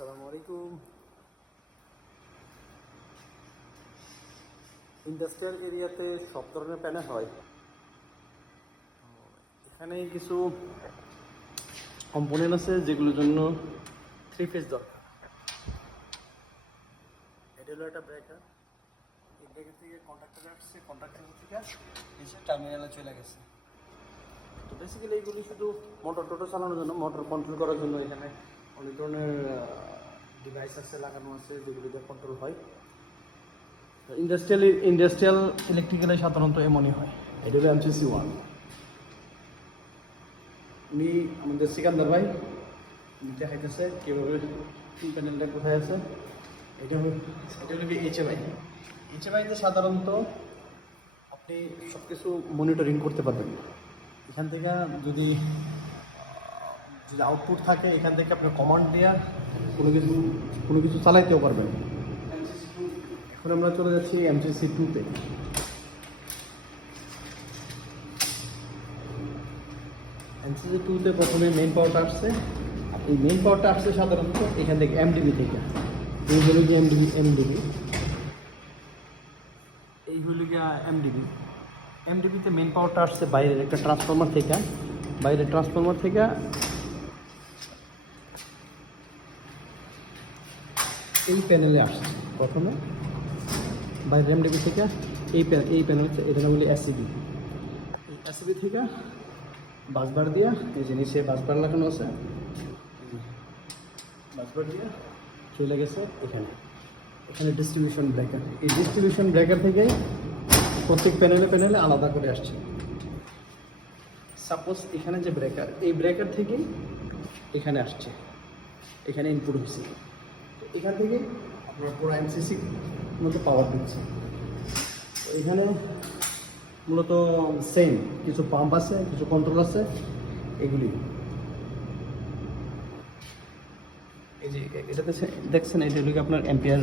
আসসালামু আলাইকুম ইন্ডাস্ট্রিয়াল এরিয়াতে সব ধরনের প্যানেল হয়। এখানে কিছু কম্পোনেন্ট আছে যেগুলোর জন্য থ্রি ফেজ দরকার। এটা একটা ব্রেকার এই ব্রেকার থেকে কন্ট্রাক্টর আসছে কন্ট্রাক্টর থেকে এসে টার্মিনালে চলে গেছে। তো বেসিক্যালি এইগুলি শুধু মোটর টোটো চালানোর জন্য মোটর কন্ট্রোল করার জন্য এখানে অনেক ধরনের ডিভাইস আছে, লাগানো আছে, যেগুলি দিয়ে কন্ট্রোল হয়। ইন্ডাস্ট্রিয়াল ইন্ডাস্ট্রিয়াল ইলেকট্রিক্যালে সাধারণত এমনই হয়। এটা হলো এমসিসি ওয়ান উনি আমাদের সিকান্দার ভাই। দেখাইতেছে কীভাবে তিন প্যানেলটা কোথায় আছে। এটা হলো এটা হলো এইচএমআই ভাইতে সাধারণত আপনি সব কিছু মনিটরিং করতে পারবেন। এখান থেকে যদি যদি আউটপুট থাকে, এখান থেকে আপনার কমান্ড দেওয়া কোনো কিছু কোনো কিছু চালাইতেও পারবেন। এখন আমরা চলে যাচ্ছি এমসিসি টুতে এমসিসি টুতে প্রথমে মেন পাওয়ারটা আসছে। এই মেন পাওয়ারটা আসছে সাধারণত এখান থেকে এমডিবি থেকে। এই হলো গিয়ে এমডিবি এমডিবি এই হলো গিয়া এমডিবি এমডিবিতে মেন পাওয়ারটা আসছে বাইরের একটা ট্রান্সফরমার থেকে। বাইরের ট্রান্সফরমার থেকে এই প্যানেলে আসছে, প্রথমে। বাইরের এমডিবি থেকে এই এই প্যানেল এটা বলি এসিবি এই এসিবি থেকে বাসবার দিয়া, এই যে নিচে বাসবার লাগানো আছে বাসবার দিয়া চলে গেছে এখানে। এখানে ডিস্ট্রিবিউশন ব্রেকার এই ডিস্ট্রিবিউশন ব্রেকার থেকে প্রত্যেক প্যানেলে প্যানেলে আলাদা করে আসছে। সাপোজ এখানে যে ব্রেকার এই ব্রেকার থেকে এখানে আসছে। এখানে ইনপুট হচ্ছে এখান থেকে আপনার পুরো এমসিসি মধ্যে পাওয়ার দিচ্ছে। এখানে মূলত সেম কিছু পাম্প আছে, কিছু কন্ট্রোল আছে, এগুলি। এই যে এটাতে দেখছেন আপনার এম্পিয়ার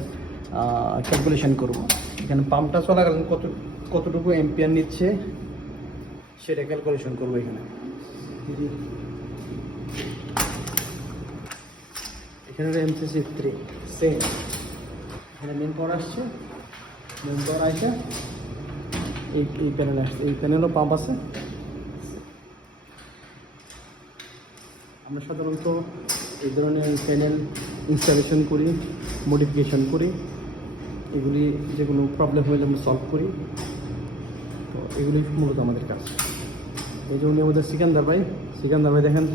ক্যালকুলেশন করব। এখানে পাম্পটা চলাকালীন কত, কতটুকু এম্পিয়ার নিচ্ছে, সেটা ক্যালকুলেশন করব এখানে। এখানে এমসিসি থ্রি সেম এখানে মেন পাওয়ার আসছে মেন পাওয়ার আসে এই এই প্যানেল আসছে, এই প্যানেলও পাম্প আছে। আমরা সাধারণত এই ধরনের প্যানেল ইনস্টলেশন করি মডিফিকেশন করি। এগুলি যেগুলো প্রবলেম হলে আমরা সলভ করি। তো এগুলি মূলত আমাদের কাজ। এই জন্য আমাদের সিকান্দার ভাই সিকান্দার ভাই দেখেন।